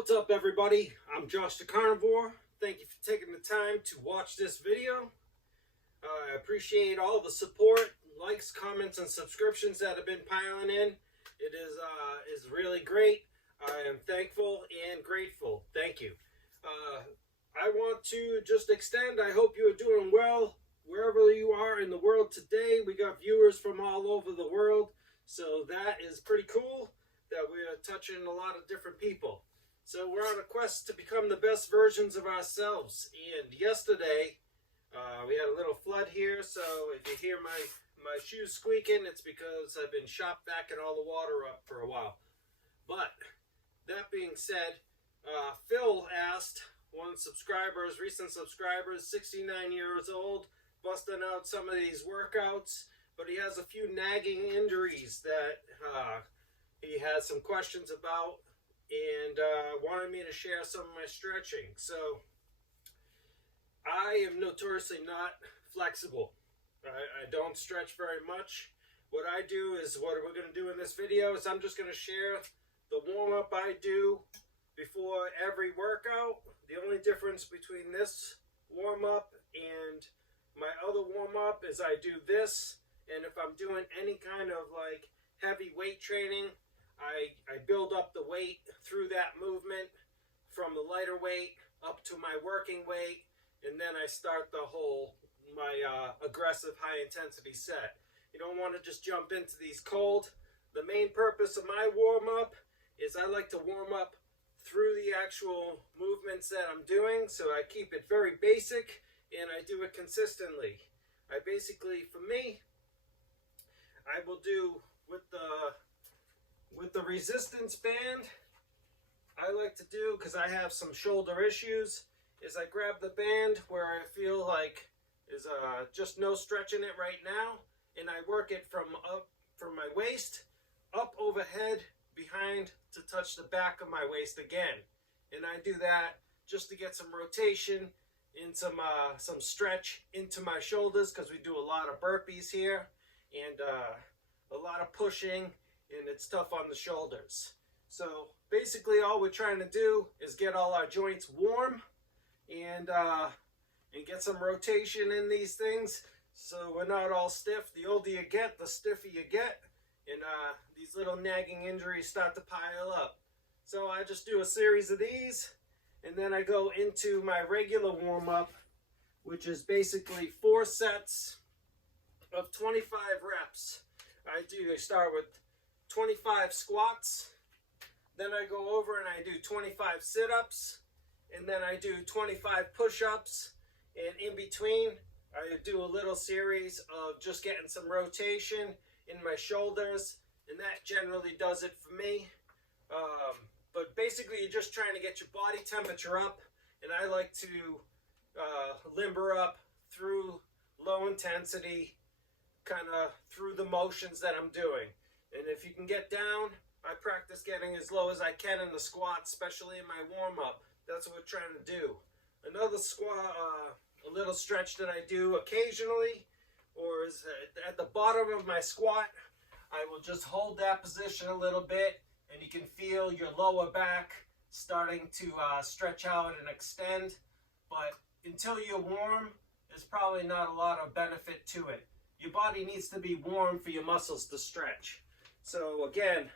What's up, everybody? I'm Josh the Carnivore. Thank you for taking the time to watch this video. I appreciate all the support, likes, comments, and subscriptions that have been piling in. It is really great. I am thankful and grateful. Thank you. I want to just extend, I hope you are doing well wherever you are in the world today. We got viewers from all over the world, so that is pretty cool that we are touching a lot of different people. So we're on a quest to become the best versions of ourselves. And yesterday, we had a little flood here, so if you hear my shoes squeaking, it's because I've been shop backing all the water up for a while. But that being said, Phil asked, one subscribers, recent subscribers, 69 years old, busting out some of these workouts, but he has a few nagging injuries that he has some questions about, and wanted me to share some of my stretching. So I am notoriously not flexible. I don't stretch very much. What I do is, what we're going to do in this video is I'm just going to share the warm-up I do before every workout. The only difference between this warm-up and my other warm-up is I do this, and if I'm doing any kind of like heavy weight training, I build up the weight through that movement from the lighter weight up to my working weight, and then I start my aggressive high intensity set. You don't want to just jump into these cold. The main purpose of my warm up is I like to warm up through the actual movements that I'm doing, so I keep it very basic and I do it consistently. I basically, for me, I will do with the resistance band, I like to do, because I have some shoulder issues, is I grab the band where I feel like is just no stretch in it right now, and I work it from my waist up overhead behind to touch the back of my waist again. And I do that just to get some rotation and some stretch into my shoulders, because we do a lot of burpees here and a lot of pushing, and it's tough on the shoulders. So basically all we're trying to do is get all our joints warm and get some rotation in these things, so we're not all stiff. The older you get, the stiffer you get, and these little nagging injuries start to pile up. So I just do a series of these, and then I go into my regular warm-up, which is basically 4 sets of 25 reps. I start with 25 squats, then I go over and I do 25 sit-ups, and then I do 25 push-ups, and in between I do a little series of just getting some rotation in my shoulders, and that generally does it for me. But basically you're just trying to get your body temperature up, and I like to limber up through low intensity, kind of through the motions that I'm doing. And if you can get down, I practice getting as low as I can in the squat, especially in my warm-up. That's what we're trying to do. Another squat, a little stretch that I do occasionally, or is at the bottom of my squat, I will just hold that position a little bit, and you can feel your lower back starting to stretch out and extend. But until you're warm, there's probably not a lot of benefit to it. Your body needs to be warm for your muscles to stretch. So again,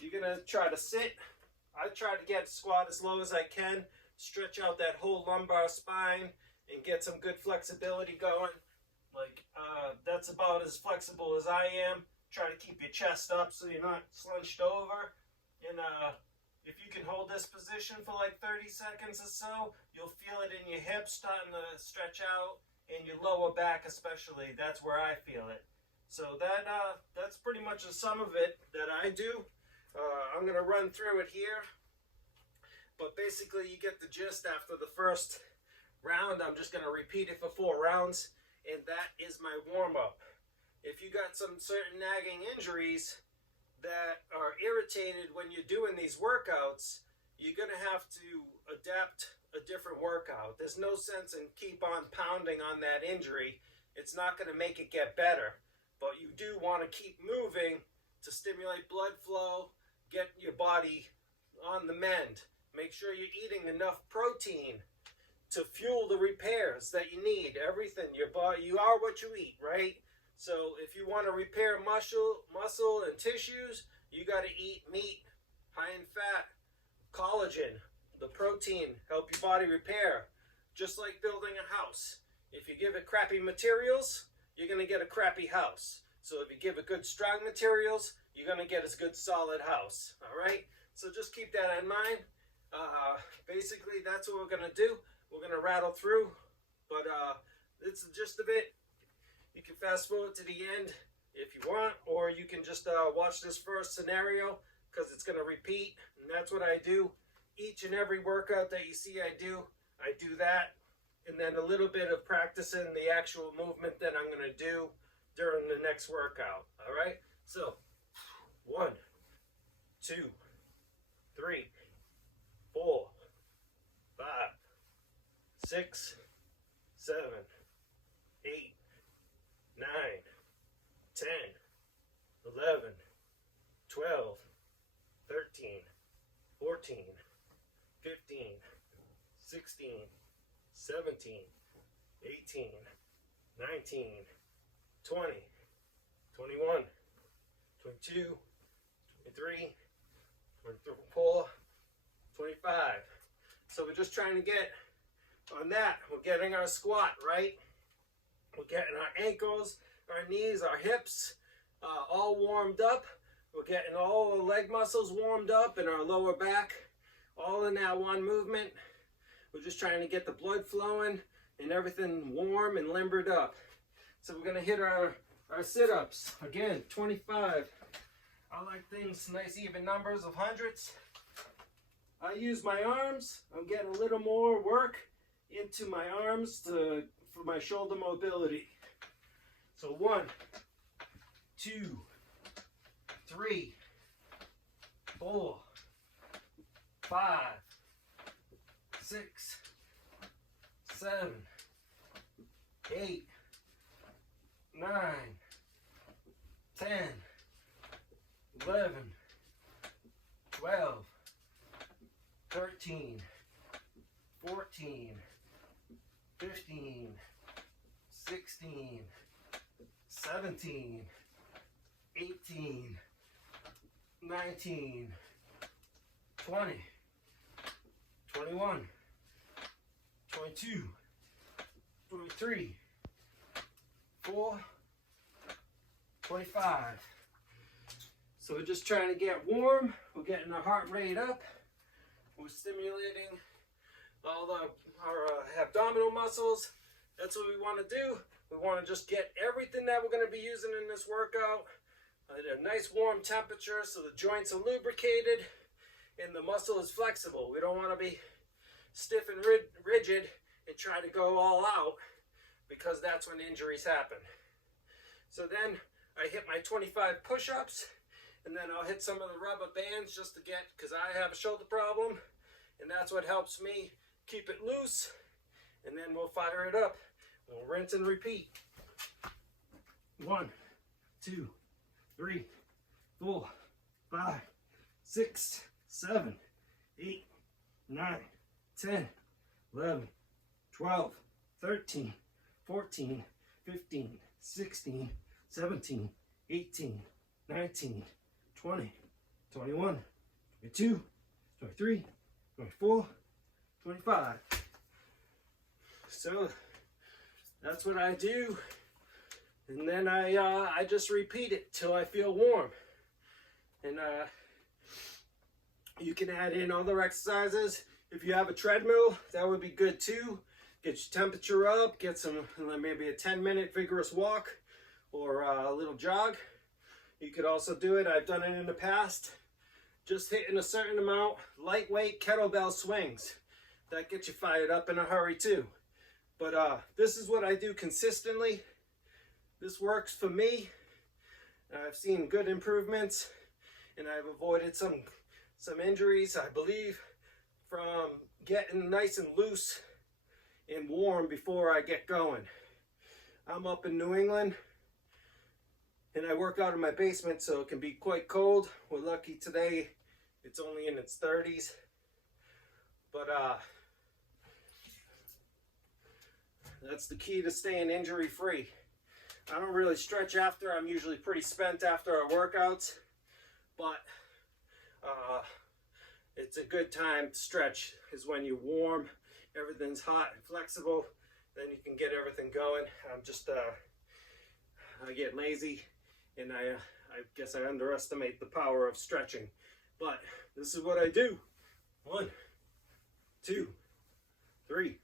you're gonna try to sit. I try to get squat as low as I can, stretch out that whole lumbar spine, and get some good flexibility going. Like that's about as flexible as I am. Try to keep your chest up so you're not slunched over. And if you can hold this position for like 30 seconds or so, you'll feel it in your hips starting to stretch out, and your lower back especially. That's where I feel it. So that's pretty much the sum of it that I do. I'm going to run through it here, but basically you get the gist. After the first round, I'm just going to repeat it for 4 rounds, and that is my warm-up. If you got some certain nagging injuries that are irritated when you're doing these workouts, you're going to have to adapt a different workout. There's no sense in keep on pounding on that injury. It's not going to make it get better, but you do want to keep moving to stimulate blood flow, get your body on the mend. Make sure you're eating enough protein to fuel the repairs that you need. Everything, your body, you are what you eat, right? So if you want to repair muscle and tissues, you got to eat meat, high in fat, collagen, the protein, help your body repair. Just like building a house. If you give it crappy materials, you're going to get a crappy house. So if you give it good strong materials, you're going to get a good solid house. All right? So just keep that in mind. Basically, that's what we're going to do. We're going to rattle through, but it's the gist of it. You can fast forward to the end if you want, or you can just watch this first scenario because it's going to repeat, and that's what I do. Each and every workout that you see I do that, and then a little bit of practicing the actual movement that I'm going to do during the next workout. All right? So, 1, 2, 3, 4, 5, 6, 7, 8, 9, 10, 11, 12, 13, 14, 15, 16, 17, 18, 19, 20, 21, 22, 23, 24, 25. So we're just trying to get on that. We're getting our squat, right? We're getting our ankles, our knees, our hips all warmed up. We're getting all the leg muscles warmed up and our lower back, all in that one movement. We're just trying to get the blood flowing and everything warm and limbered up. So we're going to hit our sit-ups. Again, 25. I like things, nice even numbers of hundreds. I use my arms. I'm getting a little more work into my arms for my shoulder mobility. So 1, 2, 3, 4, 5, 6, 7, 8, 9, 10, 11, 12, 13, 14, 15, 16, 17, 18, 19, 20, 21, 22, 23, 4, 25. So we're just trying to get warm. We're getting our heart rate up. We're stimulating all our abdominal muscles. That's what we want to do. We want to just get everything that we're going to be using in this workout at a nice warm temperature so the joints are lubricated and the muscle is flexible. We don't want to be stiff and rigid and try to go all out because that's when injuries happen. So then I hit my 25 push-ups and then I'll hit some of the rubber bands just to get, because I have a shoulder problem and that's what helps me keep it loose, and then we'll fire it up. We'll rinse and repeat. 1, 2, 3, 4, 5, 6, 7, 8, 9, 10, 11, 12, 13, 14, 15, 16, 17, 18, 19, 20, 21, 22, 23, 24, 25. So that's what I do, and then I just repeat it till I feel warm. And you can add in other exercises. If you have a treadmill, that would be good too. Get your temperature up, get some, maybe a 10-minute vigorous walk or a little jog. You could also do it, I've done it in the past, just hitting a certain amount, lightweight kettlebell swings. That gets you fired up in a hurry too. But this is what I do consistently. This works for me. I've seen good improvements, and I've avoided some injuries, I believe, from getting nice and loose and warm before I get going. I'm up in New England, and I work out in my basement, so it can be quite cold. We're lucky today it's only in its 30s. But that's the key to staying injury free. I don't really stretch after. I'm usually pretty spent after our workouts, but it's a good time to stretch is when you're warm, everything's hot and flexible, then you can get everything going. I'm just I get lazy, and I guess I underestimate the power of stretching, but this is what I do. 1, 2, 3,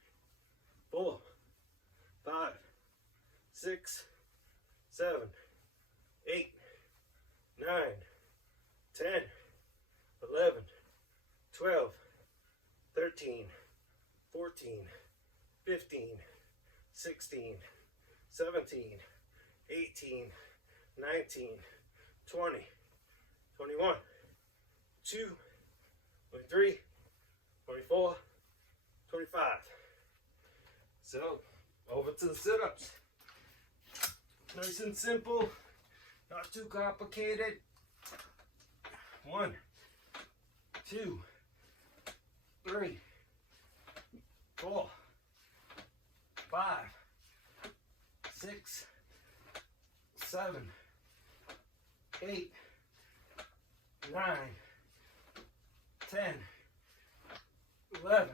4, 5, 6, 7, 8, 9, 10, 11, 12, 13, 14, 15, 16, 17, 18, 19, 20, 21, 22, 23, 24, 25. So, over to the sit-ups. Nice and simple, not too complicated. 1, 2, 3, 4, 5, 6, 7, 8, 9, 10, 11,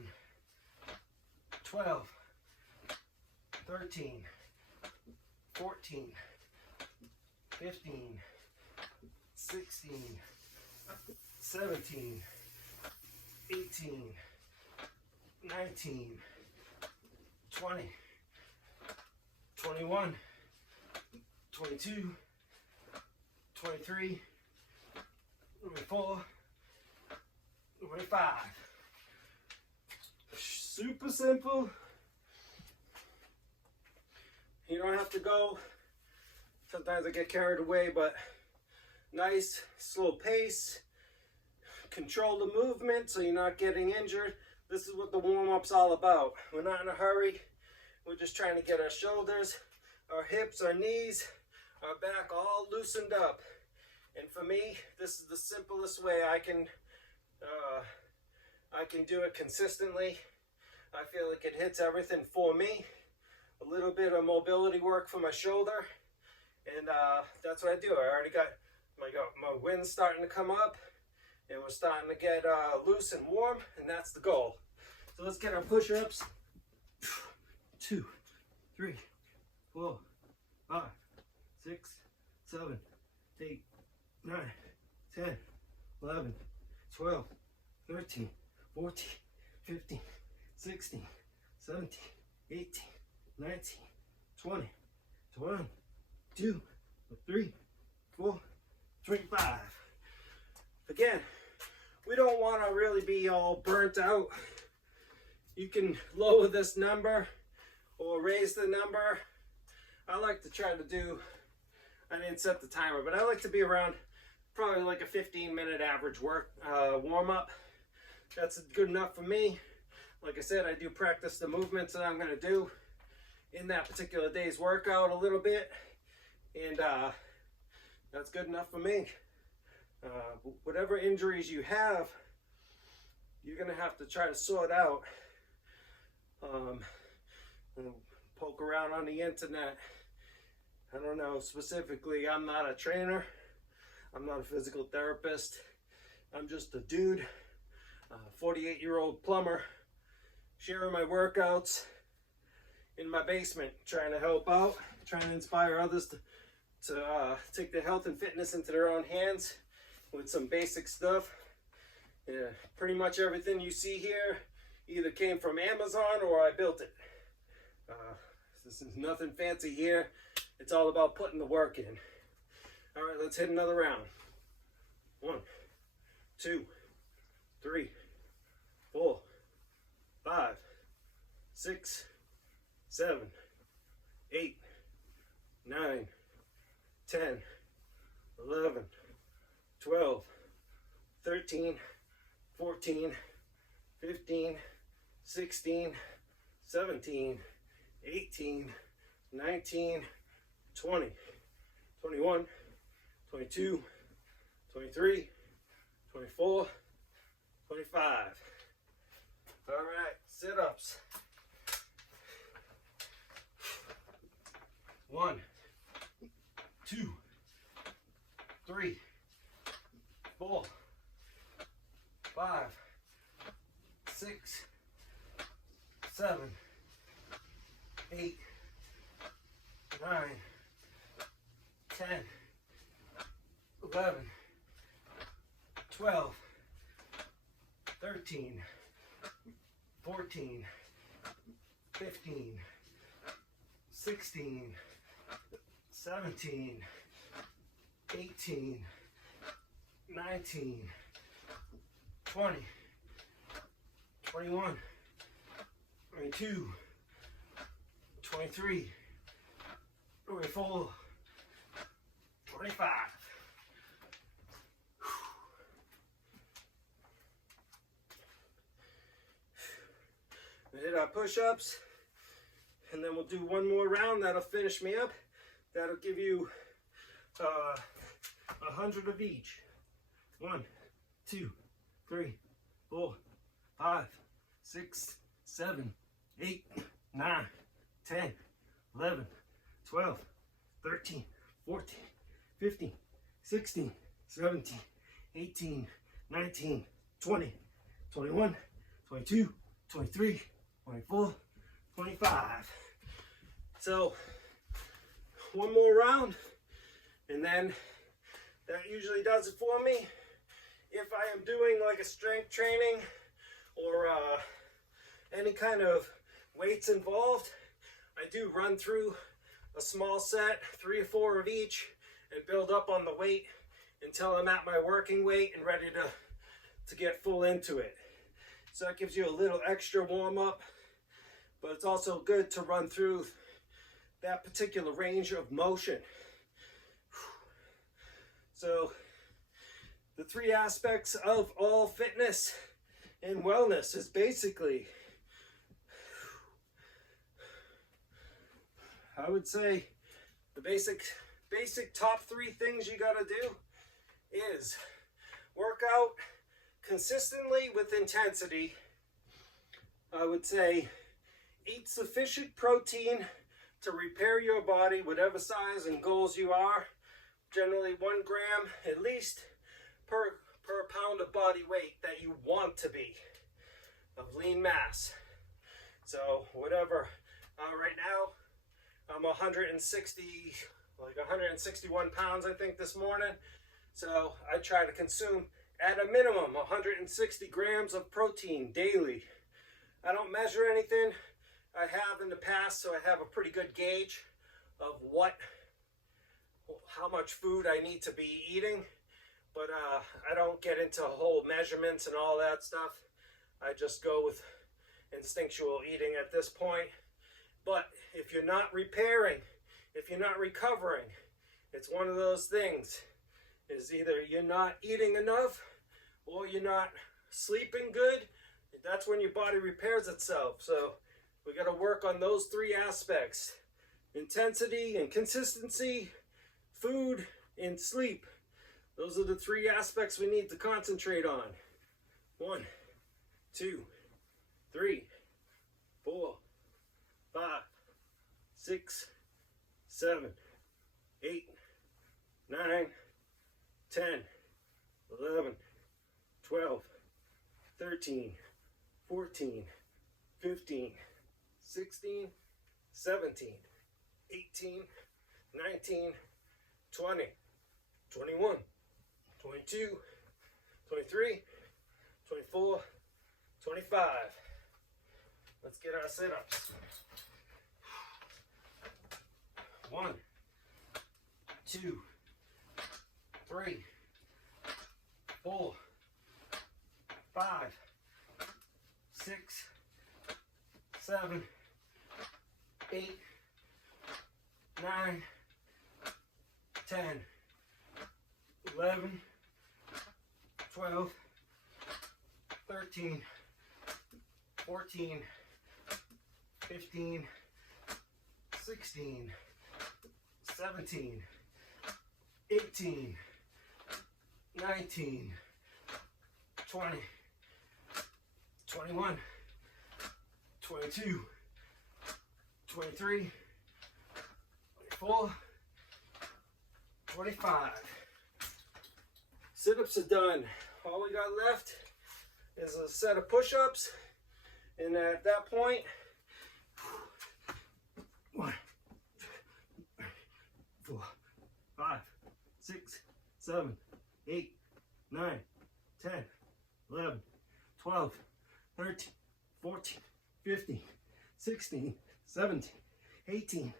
12, 13, 14, 15, 16, 17, 18, 19, 20, 21, 22, 23, 24, 25. Super simple. You don't have to go. Sometimes I get carried away, but nice, slow pace. Control the movement so you're not getting injured. This is what the warm-up's all about. We're not in a hurry. We're just trying to get our shoulders, our hips, our knees, our back all loosened up. And for me, this is the simplest way I can do it consistently. I feel like it hits everything for me. A little bit of mobility work for my shoulder, and that's what I do. I already got my wind's starting to come up, and we're starting to get loose and warm, and that's the goal. So let's get our push-ups. 2, 3, 4, 5, 6, 7, 8, 9, 10, 11, 12, 13, 14, 15, 16, 17, 18, 19, 20, 21, 2, 3, 4, 25. Again, we don't want to really be all burnt out. You can lower this number or raise the number. I like to try to do, I didn't set the timer, but I like to be around probably like a 15-minute average warm-up. That's good enough for me. Like I said, I do practice the movements that I'm going to do in that particular day's workout a little bit, and that's good enough for me. Whatever injuries you have, you're going to have to try to sort out. Poke around on the internet. I don't know, specifically, I'm not a trainer. I'm not a physical therapist. I'm just a dude, 48-year-old plumber, sharing my workouts in my basement, trying to help out, trying to inspire others to take their health and fitness into their own hands with some basic stuff. Yeah, pretty much everything you see here either came from Amazon or I built it. This is nothing fancy here. It's all about putting the work in. All right, let's hit another round. 1, 2, 3, 4, 5, 6, 7, 8, 9, 10, 11, 12, 13, 14, 15, 16, 17, 18, 19, 20, 21, 22, 23, 24, 25. All right, sit-ups. 1, 2, 3, 4, 5, 6, 7, 8, 9, 10, 11, 12, 13, 14, 15, 16, 17, 18, 19, 20, 21, 22, 23, 24, 25. We hit our push-ups, and then we'll do one more round. That'll finish me up. That'll give you 100 of each. 1, 2, 3, 4, 5, 6, 7, 8, 9, 10, 11, 12, 13, 14, 15, 16, 17, 18, 19, 20, 21, 22, 23, 24, 25. So one more round, and then that usually does it for me. If I am doing like a strength training or any kind of weights involved, I do run through a small set, 3 or 4 of each, and build up on the weight until I'm at my working weight and ready to get full into it. So that gives you a little extra warm up, but it's also good to run through that particular range of motion. So the 3 aspects of all fitness and wellness is basically, I would say, the basic top 3 things you gotta do is work out consistently with intensity. I would say eat sufficient protein to repair your body, whatever size and goals you are. Generally 1 gram at least per pound of body weight that you want to be of lean mass. So whatever, right now I'm 161 pounds I think this morning. So I try to consume at a minimum 160 grams of protein daily. I don't measure anything. I have in the past, so I have a pretty good gauge of how much food I need to be eating, but I don't get into whole measurements and all that stuff. I just go with instinctual eating at this point. But if you're not repairing, if you're not recovering, it's one of those things, is either you're not eating enough or you're not sleeping good. That's when your body repairs itself. So we got to work on those 3 aspects: intensity and consistency, food and sleep. Those are the 3 aspects we need to concentrate on. 1, 2, 3, 4, 5, 6, 7, 8, 9, 10, 11, 12, 13, 14, 15, 16, 17, 18, 19, 20, 21, 22, 23, 24, 25. Let's get our sit-ups. 1, 2, 3, 4, 5, 6, 7, 8, 9, 10, 11, 12, 13, 14, 15, 16, 17, 18, 19, 20, 21, 22, 23, 24, 25. Sit-ups are done. All we got left is a set of push-ups, and at that point, 1, 2, 3, 4, 5, 6, 7, 8, 9, 10, 11, 12, 13, 14, 15, 16, 17, 18,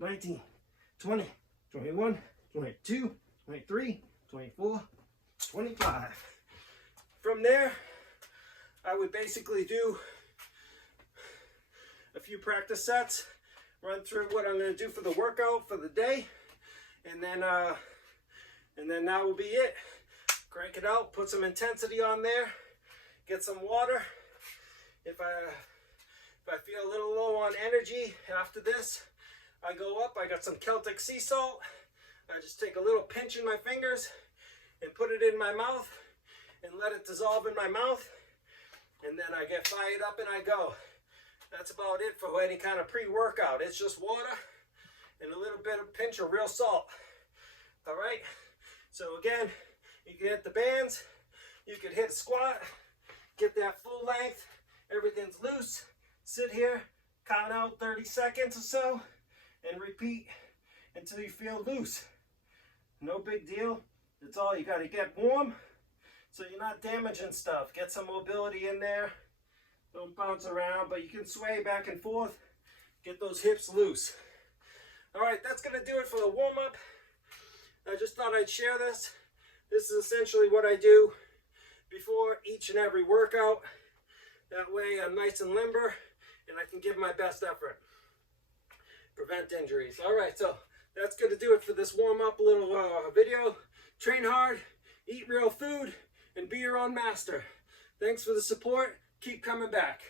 19, 20, 21, 22, 23, 24, 25. From there, I would basically do a few practice sets, run through what I'm going to do for the workout for the day, and then that will be it. Crank it out, put some intensity on there, get some water. If I feel a little low on energy after this, I go up. I got some Celtic sea salt. I just take a little pinch in my fingers and put it in my mouth and let it dissolve in my mouth, and then I get fired up and I go. That's about it for any kind of pre-workout. It's just water and a little bit of pinch of real salt. All right, so again, you can hit the bands, you can hit a squat, get that full length, everything's loose. Sit here, count out 30 seconds or so, and repeat until you feel loose. No big deal. That's all. You got to get warm so you're not damaging stuff. Get some mobility in there. Don't bounce around, but you can sway back and forth. Get those hips loose. All right, that's going to do it for the warm-up. I just thought I'd share this. This is essentially what I do before each and every workout. That way I'm nice and limber and I can give my best effort. Prevent injuries. All right, so that's going to do it for this warm-up little video. Train hard, eat real food, and be your own master. Thanks for the support. Keep coming back.